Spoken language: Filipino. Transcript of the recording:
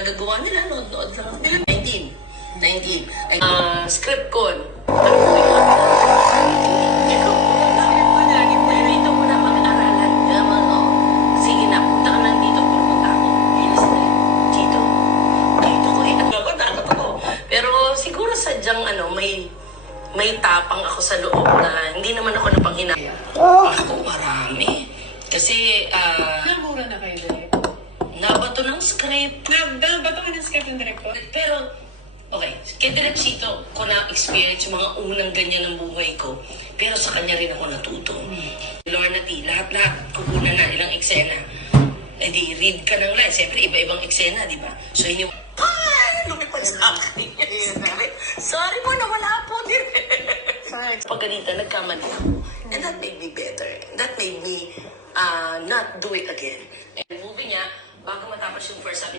nagagawa nila, nood lang nila. 19. Script ko. Dito mo na mag-aralan. Sige na, punta ka lang dito. Pupunta ako. Dito ko eh. Natakot ako. Pero siguro sadyang may tapang ako sa loob na hindi naman ako napanghina. Ako marami. Kasi, Nabura na kayo dali. nabato ng script. Nabato ka ng script ng director? Pero, okay, kay Direk Sito ko na-experience yung mga unang ganyan ng buhay ko. Pero sa kanya rin ako natuto. Lorna T, lahat-lahat, kukunan na ilang eksena. Eh di, read ka ng line. Siyempre, iba-ibang eksena, di ba? So, yun yung, lumipad sa akin. Sorry po, nawala po, Direk. Pagganita, nagkamali ako. And that made me better. That made me not do it again. And movie niya, bago matapos yung first